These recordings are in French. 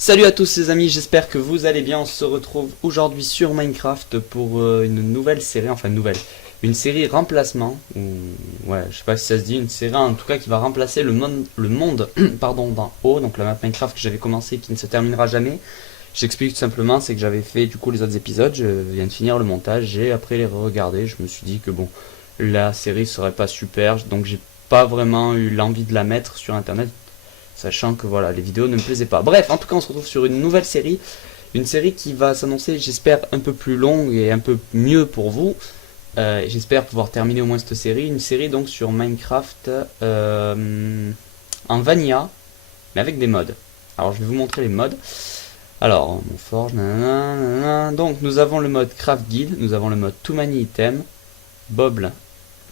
Salut à tous les amis, j'espère que vous allez bien. On se retrouve aujourd'hui sur Minecraft pour une nouvelle série, une série remplacement, ou ouais, je sais pas si ça se dit, une série en tout cas qui va remplacer le monde pardon, d'en haut, donc la map Minecraft que j'avais commencé qui ne se terminera jamais. J'explique tout simplement, c'est que j'avais fait du coup les autres épisodes, je viens de finir le montage et après les re-regarder, je me suis dit que bon, la série serait pas super, donc j'ai pas vraiment eu l'envie de la mettre sur internet sachant que voilà, les vidéos ne me plaisaient pas. Bref, en tout cas, on se retrouve sur une nouvelle série, une série qui va s'annoncer, j'espère, un peu plus longue et un peu mieux pour vous. J'espère pouvoir terminer au moins cette série, une série donc sur Minecraft en vanilla, mais avec des mods. Alors, je vais vous montrer les mods. Alors, on forge, nanana, nanana. Donc, nous avons le mode Craft Guide, nous avons le mode Too Many Items, Bobble,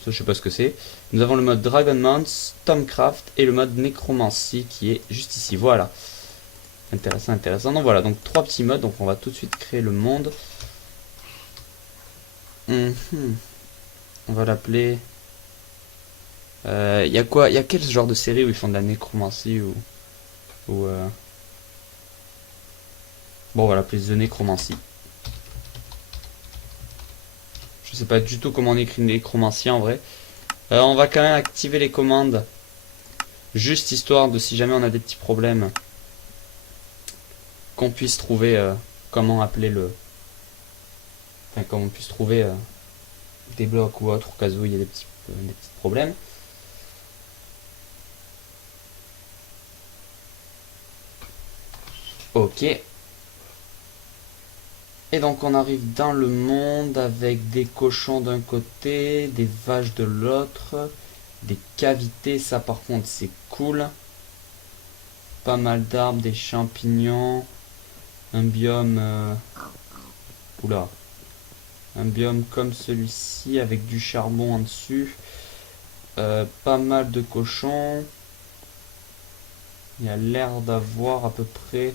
ça je sais pas ce que c'est. Nous avons le mode Dragon Mount, Stormcraft et le mode Necromancy qui est juste ici. Voilà. Intéressant, intéressant. Donc voilà, donc trois petits modes. Donc on va tout de suite créer le monde. On va l'appeler. Il y a quoi? Il y a quel genre de série où ils font de la nécromancie ou. Bon, on va l'appeler The Necromancy. Je sais pas du tout comment on écrit nécromancie en vrai. On va quand même activer les commandes. Juste histoire de si jamais on a des petits problèmes. Qu'on puisse trouver comment appeler le. Enfin, comment on puisse trouver des blocs ou autre au cas où il y a des petits problèmes. Ok. Et donc on arrive dans le monde avec des cochons d'un côté, des vaches de l'autre, des cavités, ça par contre c'est cool. Pas mal d'arbres, des champignons, un biome... Oula. Un biome comme celui-ci avec du charbon en dessus. Pas mal de cochons. Il y a l'air d'avoir à peu près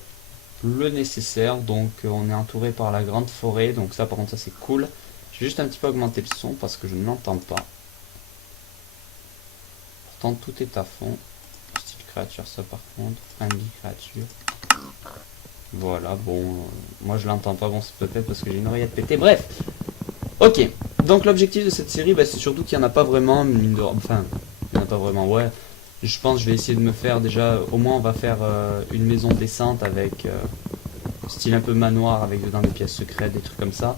le nécessaire, donc on est entouré par la grande forêt, donc ça par contre ça c'est cool. J'ai juste un petit peu augmenté le son parce que je ne l'entends pas. Pourtant tout est à fond. Style créature ça par contre, friendly créature. Voilà, bon, moi je l'entends pas, bon c'est peut-être parce que j'ai une oreillette pétée, bref. Ok, donc l'objectif de cette série, bah, c'est surtout qu'il n'y en a pas vraiment, enfin, il n'y en a pas vraiment, ouais. Je pense que je vais essayer de me faire déjà, au moins on va faire une maison décente avec style un peu manoir avec dedans des pièces secrètes, des trucs comme ça.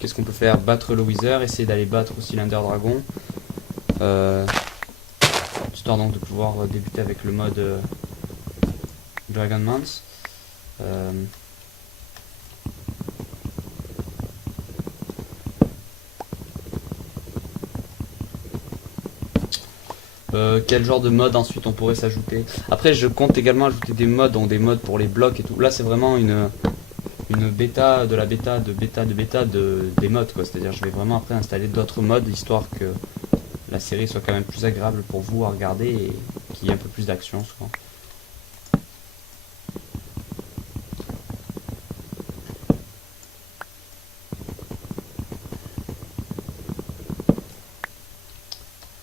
Qu'est-ce qu'on peut faire? Battre le Wither, essayer d'aller battre aussi l'Ender Dragon. Histoire donc de pouvoir débuter avec le mode Dragon Mance. Quel genre de mode ensuite on pourrait s'ajouter? Après je compte également ajouter des modes, donc des modes pour les blocs et tout. Là c'est vraiment une bêta de la bêta des modes quoi. C'est-à-dire je vais vraiment après installer d'autres modes histoire que la série soit quand même plus agréable pour vous à regarder et qu'il y ait un peu plus d'action souvent.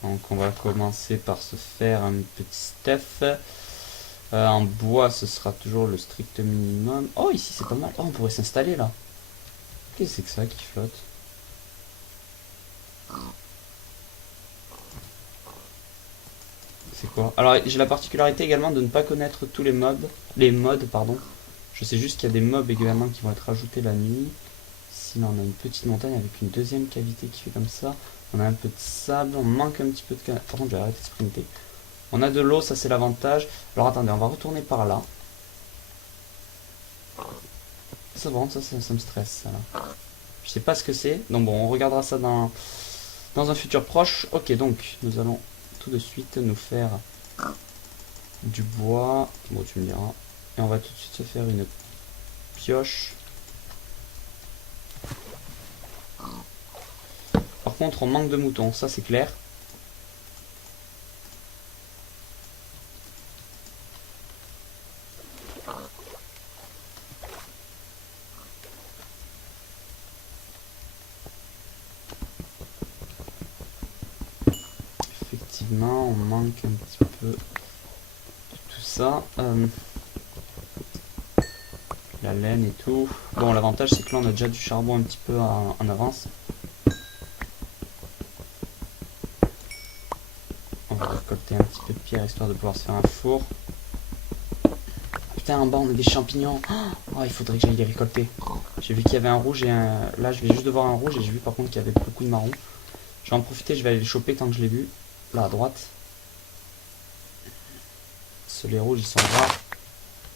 Donc on va commencer par se faire un petit stuff. En bois ce sera toujours le strict minimum. Oh ici c'est pas mal. Oh on pourrait s'installer là. Qu'est-ce que c'est que ça qui flotte? C'est quoi? Alors j'ai la particularité également de ne pas connaître tous les modes pardon. Je sais juste qu'il y a des mobs également qui vont être ajoutés la nuit. Sinon on a une petite montagne avec une deuxième cavité qui fait comme ça. On a un peu de sable, on manque un petit peu de canal. Par contre j'ai arrêté de sprinter. On a de l'eau, ça c'est l'avantage. Alors attendez, on va retourner par là. Ça va, ça me stresse ça là. Je sais pas ce que c'est. Donc bon, on regardera ça dans un futur proche. Ok, donc nous allons tout de suite nous faire du bois. Bon, tu me diras. Et on va tout de suite se faire une pioche. Par contre, on manque de moutons, ça c'est clair. Effectivement, on manque un petit peu de tout ça. la laine et tout. Bon, l'avantage c'est que là on a déjà du charbon un petit peu en avance. On va récolter un petit peu de pierre histoire de pouvoir se faire un four. Putain, en bas on a des champignons. Oh, il faudrait que j'aille les récolter. J'ai vu qu'il y avait un rouge et un... Là je vais juste devoir un rouge et j'ai vu par contre qu'il y avait beaucoup de marron. Je vais en profiter, je vais aller les choper tant que je l'ai vu. Là à droite. Les rouges ils sont rares.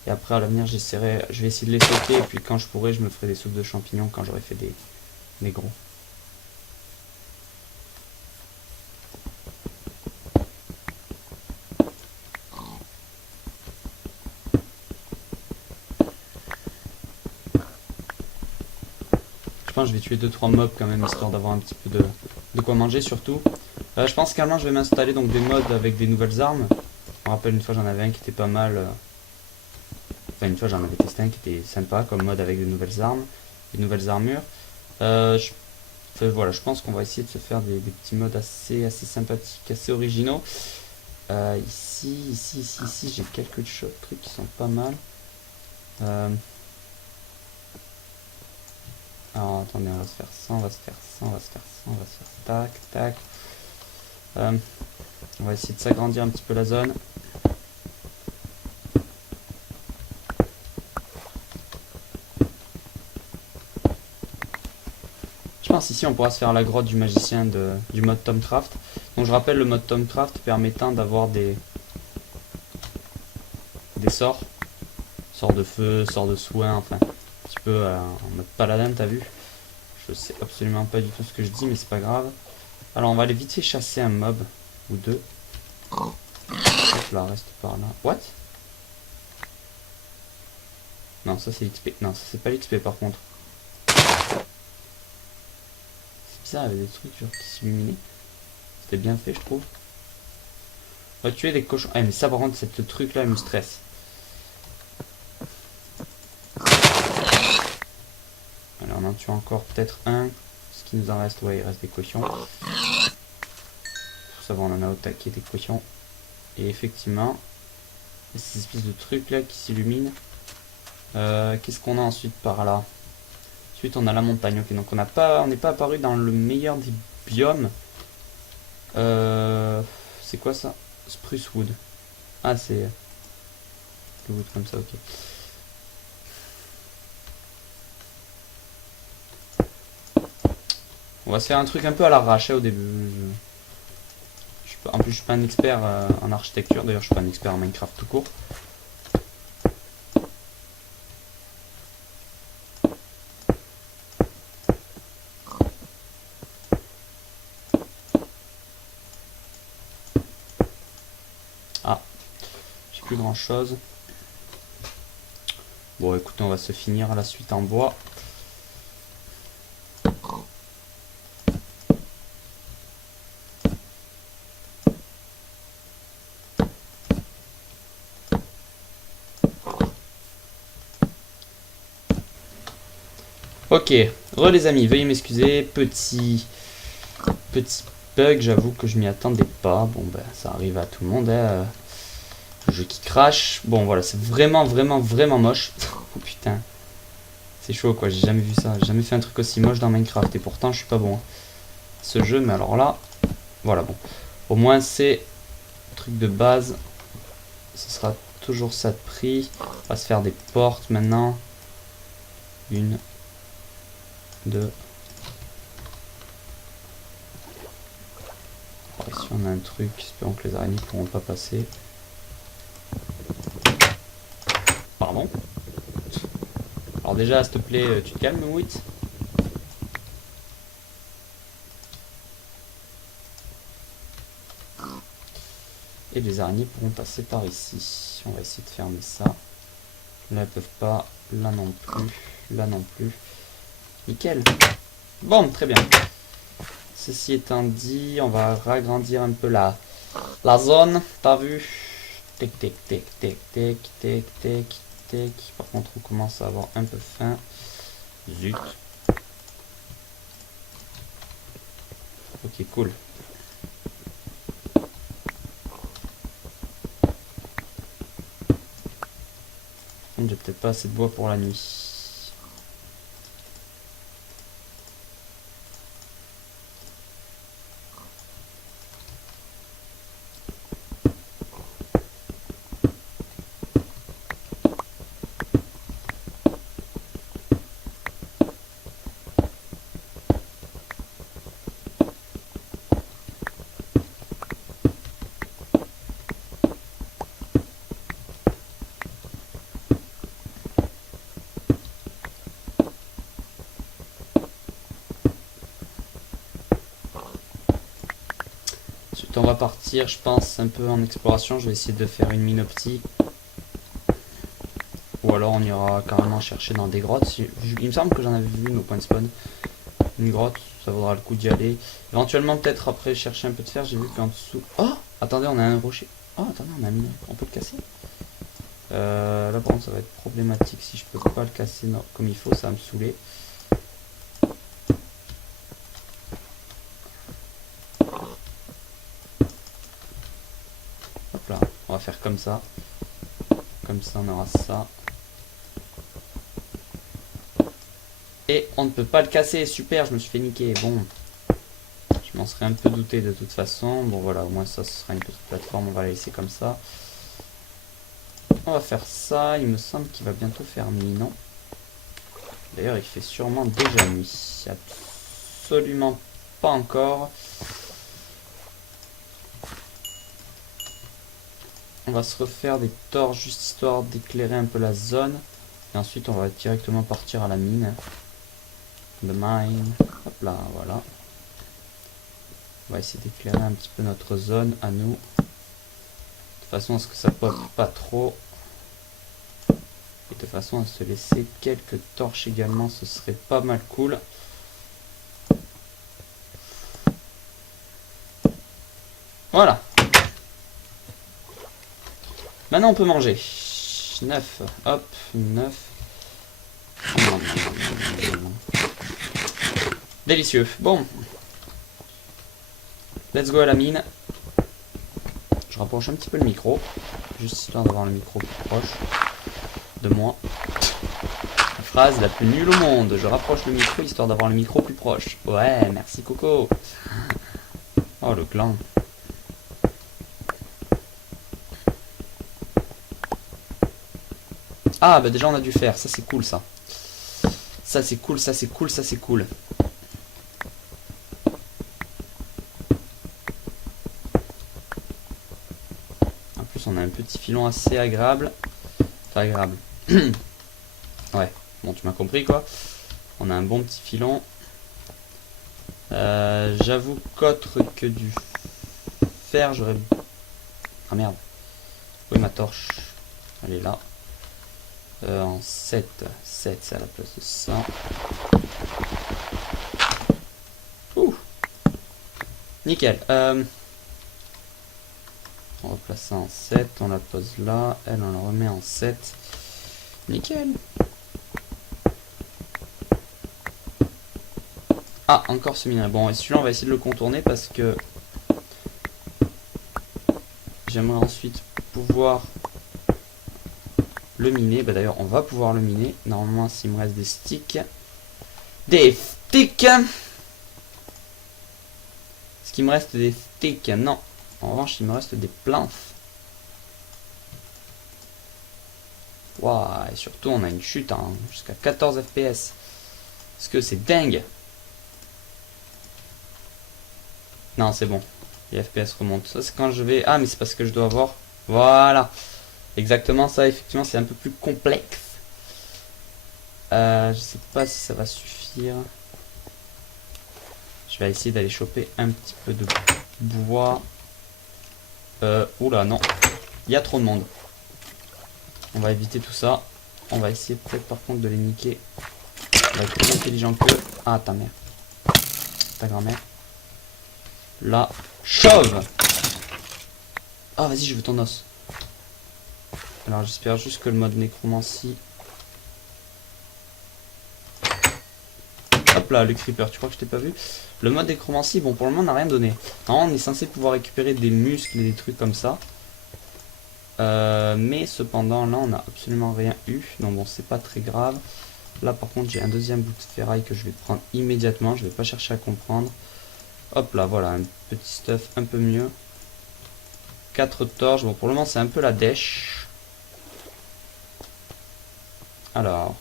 Et après à l'avenir j'essaierai, je vais essayer de les sauter et puis quand je pourrai je me ferai des soupes de champignons quand j'aurai fait des gros. Je pense que je vais tuer 2-3 mobs quand même histoire d'avoir un petit peu de quoi manger surtout. Je pense qu'alors je vais m'installer donc des mods avec des nouvelles armes. Je me rappelle une fois j'en avais un qui était pas mal. Enfin une fois j'en avais testé un qui était sympa comme mode avec des nouvelles armes, des nouvelles armures. Enfin, voilà, je pense qu'on va essayer de se faire des petits modes assez sympathiques, assez originaux. Ici, j'ai quelques trucs qui sont pas mal. Alors attendez, on va se faire ça, on va se faire ça, on va se faire ça, on va se faire tac, tac. On va essayer de s'agrandir un petit peu la zone. Je pense ici on pourra se faire la grotte du magicien du mode Tomcraft. Donc je rappelle le mode Tomcraft permettant d'avoir des sorts. Sort de feu, sort de soin, enfin un petit peu en mode paladin, t'as vu. Je sais absolument pas du tout ce que je dis mais c'est pas grave. Alors on va aller vite fait chasser un mob ou deux. Hop là, reste par là. What? Non, ça c'est l'XP. Non, ça c'est pas l'XP par contre. C'est bizarre, il y avait des trucs genre qui s'illuminaient. C'était bien fait, je trouve. On va tuer des cochons. Eh, mais ça par contre, cette truc là, elle me stresse. Alors on en tue encore peut-être un. Ce qui nous en reste, ouais, il reste des cochons. Pour savoir, on en a attaqué des cochons. Et effectivement, il y a ces espèces de trucs là qui s'illuminent. Qu'est-ce qu'on a ensuite par là? Ensuite on a la montagne, ok, donc on n'est pas apparu dans le meilleur des biomes. C'est quoi ça? Spruce wood. Ah c'est le wood comme ça, ok. On va se faire un truc un peu à l'arrache au début. En plus je suis pas un expert en architecture, d'ailleurs je suis pas un expert en Minecraft tout court. Ah, j'ai plus grand chose. Bon écoutez, on va se finir la suite en bois. Ok, les amis, veuillez m'excuser, petit bug, j'avoue que je m'y attendais pas. Bon ben ça arrive à tout le monde, hein. Le jeu qui crache. Bon voilà, c'est vraiment moche. Oh putain, c'est chaud quoi, j'ai jamais vu ça, j'ai jamais fait un truc aussi moche dans Minecraft et pourtant je suis pas bon hein. Ce jeu, mais alors là, voilà bon. Au moins c'est truc de base, ce sera toujours ça de prix. On va se faire des portes maintenant. Une, deux. Alors ici on a un truc, espérons que les araignées pourront pas passer. Pardon. Alors déjà, s'il te plaît, tu te calmes, Wit. Et les araignées pourront passer par ici. On va essayer de fermer ça. Là, elles peuvent pas. Là non plus. Là non plus. Nickel. Bon, très bien. Ceci étant dit, on va ragrandir un peu la zone. T'as vu? Tic, tic, tic, tic, tic, tic, tic, tic. Par contre, on commence à avoir un peu faim. Zut. Ok, cool. J'ai peut-être pas assez de bois pour la nuit. on va partir, je pense, un peu en exploration. Je vais essayer de faire une mine optique. Ou alors on ira carrément chercher dans des grottes. Il me semble que j'en avais vu nos points de spawn. Une grotte, ça vaudra le coup d'y aller. Éventuellement, peut-être après chercher un peu de fer. J'ai vu qu'en dessous... Oh, attendez, on a un rocher. Oh, attendez, on peut le casser. Là, par contre, ça va être problématique si je peux pas le casser comme il faut. Ça va me saouler. Hop là, on va faire comme ça. Comme ça, on aura ça. Et on ne peut pas le casser. Super, je me suis fait niquer. Bon, je m'en serais un peu douté de toute façon. Bon, voilà, au moins ça, ce sera une petite plateforme. On va la laisser comme ça. On va faire ça. Il me semble qu'il va bientôt faire nuit, non? D'ailleurs, il fait sûrement déjà nuit. Absolument pas encore. On va se refaire des torches juste histoire d'éclairer un peu la zone. Et ensuite, on va directement partir à la mine. The mine. Hop là, voilà. On va essayer d'éclairer un petit peu notre zone à nous. De toute façon, à ce que ça pop pas trop. Et de façon à se laisser quelques torches également, ce serait pas mal cool. Voilà. Maintenant on peut manger. 9. Hop, 9. Délicieux. Bon. Let's go à la mine. Je rapproche un petit peu le micro. Juste histoire d'avoir le micro plus proche de moi. La phrase la plus nulle au monde. Je rapproche le micro histoire d'avoir le micro plus proche. Ouais, merci Coco. Oh le clan. Ah bah déjà on a dû faire. Ça c'est cool ça. Ça c'est cool, ça c'est cool, ça c'est cool. En plus on a un petit filon assez agréable. Enfin agréable. Ouais, bon tu m'as compris quoi. On a un bon petit filon. J'avoue qu'autre que du fer, j'aurais... Ah merde. Oui, ma torche. Elle est là. En 7. 7, c'est à la place de ça. Ouh. Nickel. On replace ça en 7. On la pose là. Elle, on la remet en 7. Nickel. Ah, encore ce minerai. Bon, et celui-là, on va essayer de le contourner parce que j'aimerais ensuite pouvoir le miner. Bah d'ailleurs, on va pouvoir le miner. Normalement, s'il me reste des sticks. Des sticks! Est-ce qu'il me reste des sticks? Non. En revanche, il me reste des plantes. Waouh, et surtout, on a une chute hein, jusqu'à 14 FPS. Est-ce que c'est dingue? Non, c'est bon. Les FPS remontent. Ça, c'est quand je vais... Ah, mais c'est parce que je dois avoir... Voilà. Exactement ça, effectivement, c'est un peu plus complexe. Je sais pas si ça va suffire. Je vais essayer d'aller choper un petit peu de bois. Oula, non. Il y a trop de monde. On va éviter tout ça. On va essayer peut-être par contre de les niquer. On va être plus intelligent que... Ah, ta mère. Ta grand-mère. Là. Chauve! Ah, vas-y, je veux ton os. Alors, j'espère juste que le mode nécromancie... Hop là, le creeper, tu crois que je t'ai pas vu? Le mode nécromancie, bon, pour le moment, n'a rien donné. Normalement, on est censé pouvoir récupérer des muscles et des trucs comme ça. Mais cependant, là, on n'a absolument rien eu. Donc bon, c'est pas très grave. Là, par contre, j'ai un deuxième bout de ferraille que je vais prendre immédiatement. Je vais pas chercher à comprendre. Hop là, voilà, un petit stuff un peu mieux. 4 torches. Bon, pour le moment, c'est un peu la dèche. Alors.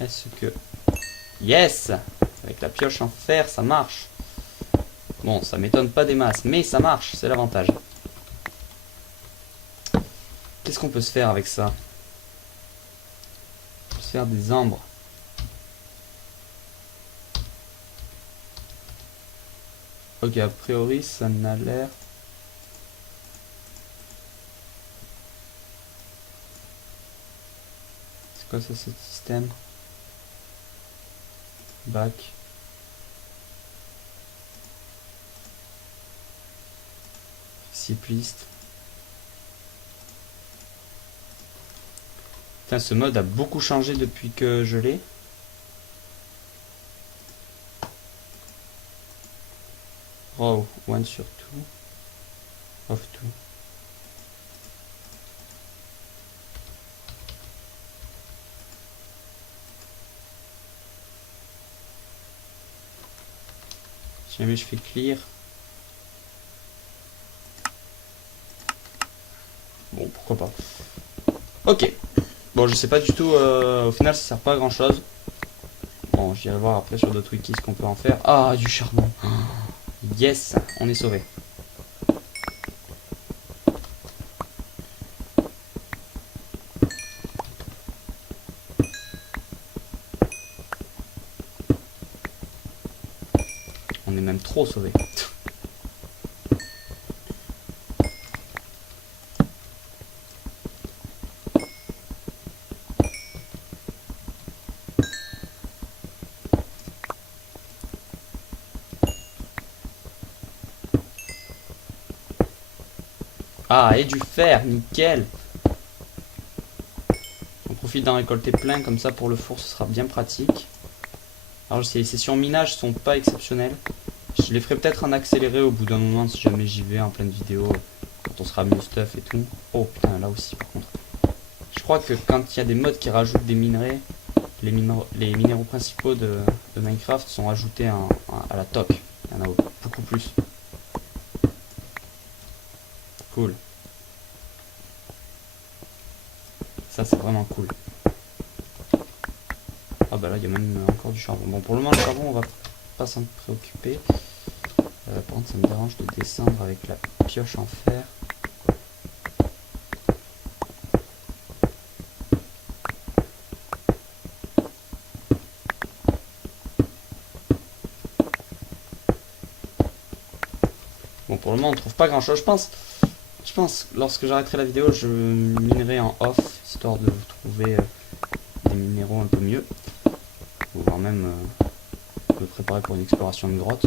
Est-ce que... Yes! Avec la pioche en fer, ça marche. Bon, ça m'étonne pas des masses, mais ça marche, c'est l'avantage. Qu'est-ce qu'on peut se faire avec ça? On peut se faire des ambres. Ok, a priori ça n'a l'air... C'est quoi ça, ce système? Back. Cycliste. Putain, ce mode a beaucoup changé depuis que je l'ai. Raw, one sur two. Off two. Si jamais je fais clear. Bon, pourquoi pas. Ok. Bon, je sais pas du tout. Au final, ça sert pas à grand chose. Bon, j'irai voir après sur d'autres wikis ce qu'on peut en faire. Ah, du charbon. Yes, on est sauvé. On est même trop sauvé. Ah, et du fer, nickel. On profite d'en récolter plein, comme ça pour le four ce sera bien pratique. Alors ces sessions minage sont pas exceptionnelles. Je les ferai peut-être en accéléré au bout d'un moment si jamais j'y vais en pleine vidéo. Quand on sera mieux stuff et tout. Oh putain, là aussi par contre. Je crois que quand il y a des mods qui rajoutent des minerais, les minéraux principaux de Minecraft sont ajoutés à la toc. Il y en a beaucoup plus. Cool. Ça c'est vraiment cool. Ah bah là il y a même encore du charbon. Bon pour le moment le charbon on va pas s'en préoccuper. Par contre ça me dérange de descendre avec la pioche en fer. Bon pour le moment on trouve pas grand chose je pense. Je pense lorsque j'arrêterai la vidéo je minerai en off histoire de trouver des minéraux un peu mieux. Ou voire même me préparer pour une exploration de grotte.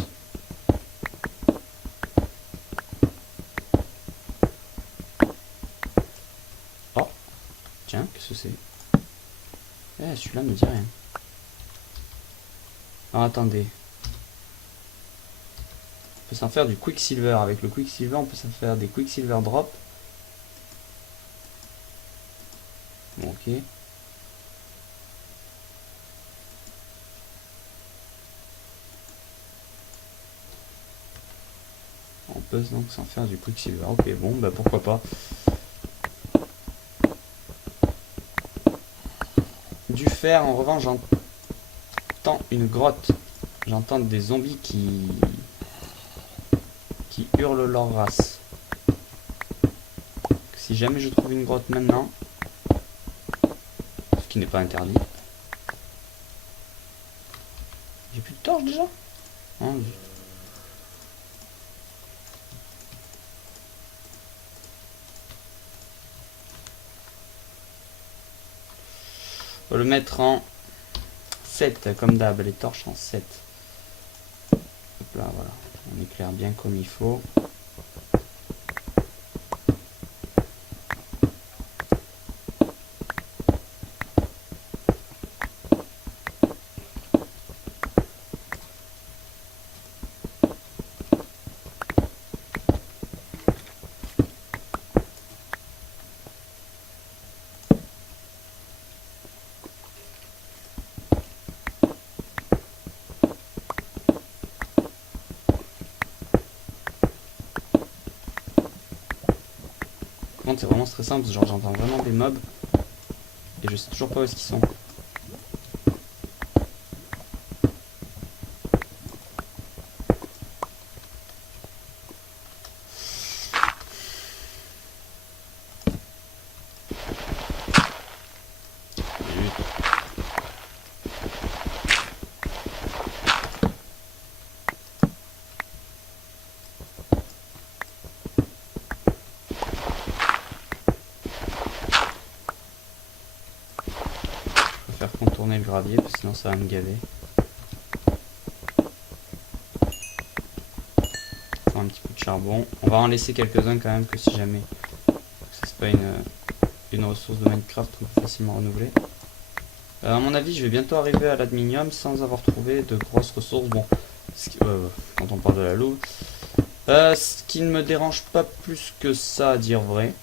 Oh, tiens, qu'est-ce que c'est? Eh, celui-là me dit rien. Alors attendez. On peut s'en faire du quicksilver. Avec le quicksilver, on peut s'en faire des quicksilver drop. Bon, ok. On peut donc s'en faire du quicksilver. Ok, bon, bah pourquoi pas. Du fer, en revanche, j'entends une grotte. J'entends des zombies qui hurlent leur race. Si jamais je trouve une grotte maintenant, ce qui n'est pas interdit. J'ai plus de torches déjà? Hein, on va le mettre en 7 comme d'hab, les torches en 7. Hop là, voilà. On éclaire bien comme il faut. C'est vraiment stressant parce que genre j'entends vraiment des mobs et je sais toujours pas où est-ce qu'ils sont. faire contourner le gravier, parce que sinon ça va me gaver. Faut un petit peu de charbon. On va en laisser quelques-uns quand même, que si jamais. C'est pas une ressource de Minecraft qu'on peut facilement renouveler. À mon avis, je vais bientôt arriver à l'adminium sans avoir trouvé de grosses ressources. Bon, quand on parle de la loupe. Ce qui ne me dérange pas plus que ça, à dire vrai.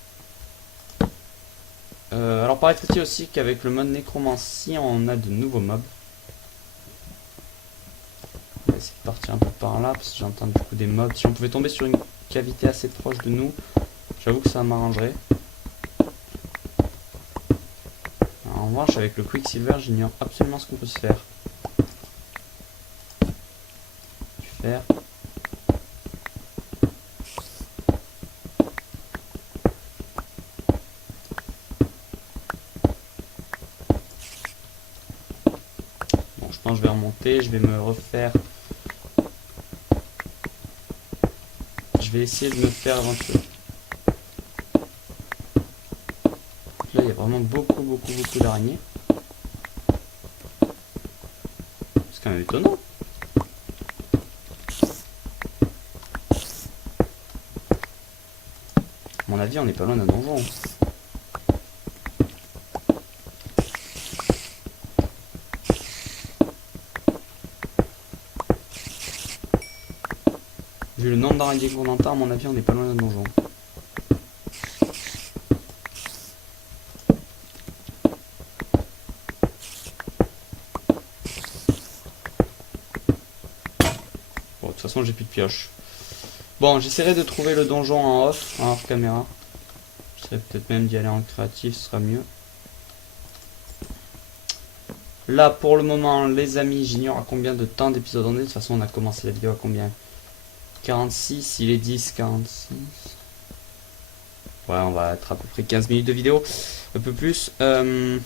Alors paraît-il aussi qu'avec le mode nécromancie, on a de nouveaux mobs. On va essayer de partir un peu par là, parce que j'entends du coup des mobs. Si on pouvait tomber sur une cavité assez proche de nous, j'avoue que ça m'arrangerait. En revanche, avec le Quicksilver, j'ignore absolument ce qu'on peut se faire. Faire. Bon, je pense que je vais remonter, je vais me refaire. Je vais essayer de me faire éventuellement. Là, il y a vraiment beaucoup d'araignées. C'est quand même étonnant. À mon avis, on n'est pas loin d'un donjon. Vu le nombre d'araignées qu'on entend, à mon avis, on n'est pas loin d'un donjon. Bon, de toute façon, j'ai plus de pioche. Bon, j'essaierai de trouver le donjon en off caméra. J'essaierai peut-être même d'y aller en créatif, ce sera mieux. Là, pour le moment, les amis, j'ignore à combien de temps d'épisode on est. De toute façon, on a commencé la vidéo à combien? 46, il est 10, 46. Ouais, on va être à peu près 15 minutes de vidéo. Un peu plus. Les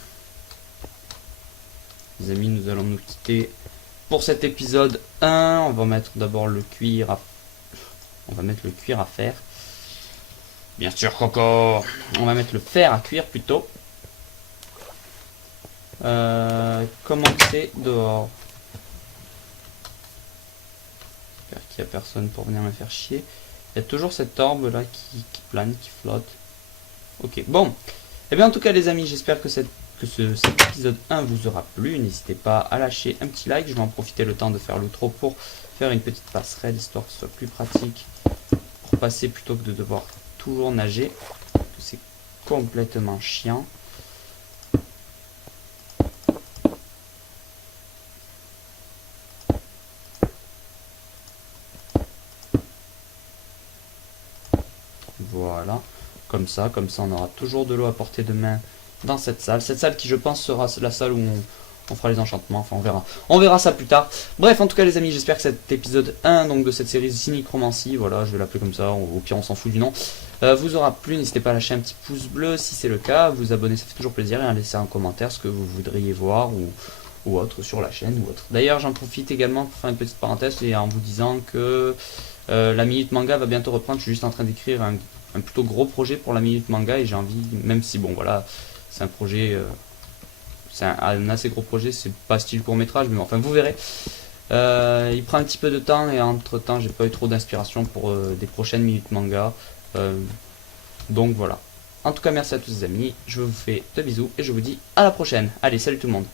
amis, nous allons nous quitter pour cet épisode 1. On va mettre d'abord le cuir à... On va mettre le cuir à faire. Bien sûr, Coco. On va mettre le fer à cuire plutôt. Commencer dehors. J'espère qu'il n'y a personne pour venir me faire chier. Il y a toujours cette orbe là qui plane, qui flotte. Ok, bon. Et bien en tout cas les amis, j'espère que cet épisode 1 vous aura plu. N'hésitez pas à lâcher un petit like. Je vais en profiter le temps de faire l'outro pour faire une petite passerelle, histoire que ce soit plus pratique pour passer plutôt que de devoir toujours nager. C'est complètement chiant. Voilà, comme ça on aura toujours de l'eau à portée de main dans cette salle. Cette salle qui je pense sera la salle où on fera les enchantements, enfin on verra. On verra ça plus tard. Bref, en tout cas les amis, j'espère que cet épisode 1 donc, de cette série Synicromancie, voilà, je vais l'appeler comme ça, au pire on s'en fout du nom, vous aura plu. N'hésitez pas à lâcher un petit pouce bleu si c'est le cas, vous abonner, ça fait toujours plaisir, et à laisser un commentaire ce que vous voudriez voir ou autre sur la chaîne ou autre. D'ailleurs j'en profite également pour faire une petite parenthèse et en vous disant que la Minute Manga va bientôt reprendre. Je suis juste en train d'écrire un plutôt gros projet pour la Minute Manga et j'ai envie, même si bon voilà, c'est un projet, c'est un assez gros projet, c'est pas style court métrage, mais enfin vous verrez. Il prend un petit peu de temps et entre temps j'ai pas eu trop d'inspiration pour des prochaines Minute Manga. Donc voilà. En tout cas merci à tous les amis, je vous fais de bisous et je vous dis à la prochaine. Allez, salut tout le monde.